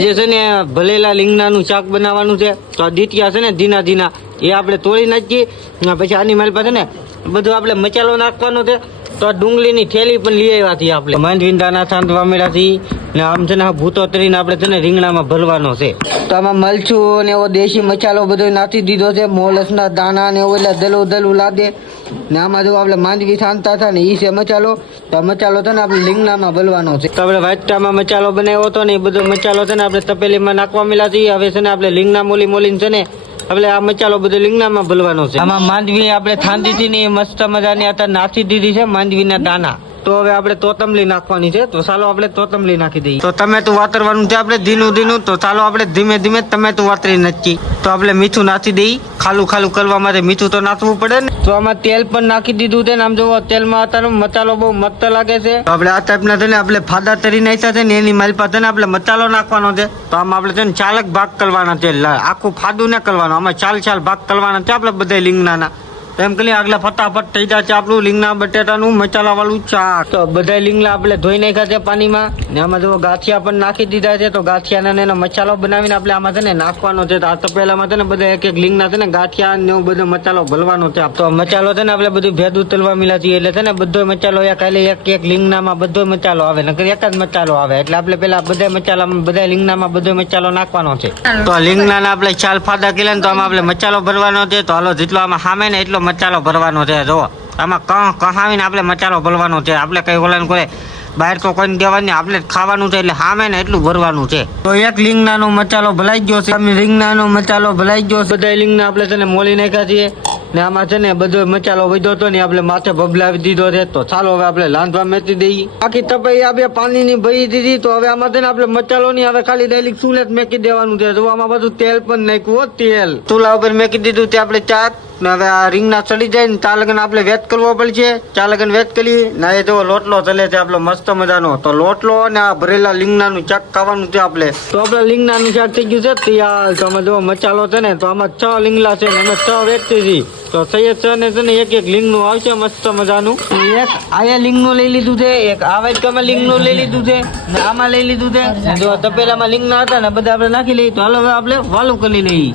જે છે ને ભલેલા લીંગણાનું શાક બનાવવાનું છે, તો આ દીતિયા છે ને ધીના ધીના, એ આપણે તોડી નાખીએ પછી આની મારી પાસે ને બધું આપણે મસાલો નાખવાનો છે. તો આ ડુંગળીની થેલી પણ લઈ આવ્યા છીએ આપણે. માંડવીંદાના મળ્યા મેળાથી ને આમ છે ને આ ભૂતો તરીને આપણે છે ને રીંગણામાં ભરવાનો છે. તો આમાં મલછું ને એવો દેશી મસાલો બધો નાખી દીધો છે મોલસના દાણા ને એવું એટલે દલું દલું લાદે ને આમાં જો આપણે માંડવી શાંતા હતા ને એ છે મચાલો તો આ મસાલો છે ને આપણે લીંગણામાં ભરવાનો છે. તો આપણે વાટકામાં મચાલો બનાવ્યો હતો ને એ બધો મચાલો છે ને આપણે તપેલીમાં નાખવા મળ્યા છીએ. હવે છે ને આપણે લીંગણા મોલી મોલીને છે ને એટલે આ મચાલો બધો લીંગણામાં ભલવાનો છે. આમાં માંડવી આપણે થાંધી હતી મસ્ત મજાની અત્યારે નાસી દીધી છે માંડવીના દાણા તો હવે આપણે તોતમલી નાખવાની છે. તો ચાલો આપણે તોતમલી નાખી દઈએ. તો તમે તું વાતરવાનું છે આપણે ધીનું ધીનું. તો ચાલો આપણે ધીમે ધીમે ટમેટું વાતરી નાખી. તો આપણે મીઠું નાખી દઈએ ખાલું ખાલું કરવા માટે મીઠું તો નાખવું પડે ને. તો આમાં તેલ પણ નાખી દીધું છે ને. આમ જોવો તેલમાં અત્યારે મસાલો બહુ મસ્ત લાગે છે. તો આપણે આ ટાઈપના છે ને આપણે ફાદા તરી નાખ્યા છે ને એની મારી પાસે ને આપણે મસાલો નાખવાનો છે. તો આમાં આપણે છે ને ચાલક ભાગ કરવાના છે. આખું ફાદું ના કરવાનું. આમાં ચાલ ચાલ ભાગ કરવાના છે આપણે બધા લીંગણાના. તો એમ કે આગળ ફટાફટ થઈ જાય છે આપણું લીંગના બટેટાનું મસાલા વાળું ચાક તો બધા લીંગલા આપણે ધોઈ નાખ્યા છે પાણીમાં ને આમાં જો ગાંઠિયા પણ નાખી દીધા છે, તો ગાંઠિયાના એનો મસાલો બનાવીને આપણે આમાં છે ને નાખવાનો છે. આ તપેલામાં છે ને બધા એક એક લીંગના છે ને ગાંઠિયા ને એવું બધો મસાલો ભરવાનો છે. તો મસાલો છે ને આપણે બધું ભેદું તલવા મિલા છીએ એટલે છે ને બધો મસાલો એક એટલે એક એક લીંગનામાં બધો મસાલો આવે, નકર એક જ મસાલો આવે. એટલે આપણે પેલા બધા મસાલામાં બધા લીંગનામાં બધો મસાલો નાખવાનો છે. તો લીંગના આપણે ચાલ ફાદા કિલા તો આમાં આપણે મસાલો ભરવાનો છે. તો હાલો જેટલો આમાં સામે ને એટલો મસાલો ભરવાનો છે જો આમાં કહ કહાવીને આપણે મચાલો ભરવાનો છે. આપણે કંઈ ઓલાને કોઈ બહાર તો કોઈને દેવાની આપણે જ ખાવાનું છે એટલે સામે ને એટલું ભરવાનું છે. તો એક લીંગણાનો મચાલો ભલાઈ ગયો છે. રીંગણાનો મસાલો ભલાઈ ગયો છે. બધા લીંગણા આપણે ને મોલી નાખ્યા છીએ. ને આમાં છે ને બધો મચાલો વધ્યો હતો ને આપણે માથે બબલાવી દીધો છે. તો ચાલો હવે આપણે લાંધવા મેચી દઈએ. આખી તપેલી આપણે પાણીની ભરી દીધી તો હવે આમાં છે ને આપણે મચાલો નહીં હવે ખાલી ડાયરેક્ટ ચૂલે જ મેકી દેવાનું છે. તો આમાં બધું તેલ પણ નાખ્યું હોત તેલ. ચૂલા ઉપર મેકી દીધું તે આપણે ચાક ને હવે આ રીંગણા ચડી જાય ને ચા લગન આપણે વેત કરવો પડશે. ચા લગન વેત કરી, ના એ જો લોટલો ચલે છે આપણો મસ્ત મજાનો. તો લોટલો ને આ ભરેલા લીંગણાનું ચાક ખાવાનું છે આપણે. તો આપણે લીંગણાનું શાક થઈ ગયું છે તૈયાર તમે જો મચાલો છે ને, તો આમાં છ લીંગલા છે ને, અમે છ વ્યક્તિ છીએ. તો સૈયદ છ ને છે ને એક એક લીંગનું આવશે મસ્ત મજાનું. એક આયા લિંગનું લઈ લીધું છે, એક આ વાટકામાં લિંગનું લઈ લીધું છે, ને આમાં લઈ લીધું છે. ને જો તપેલામાં લીંગના હતા ને બધા આપણે નાખી લઈએ. તો હાલો આપણે વાલું કરી લઈએ.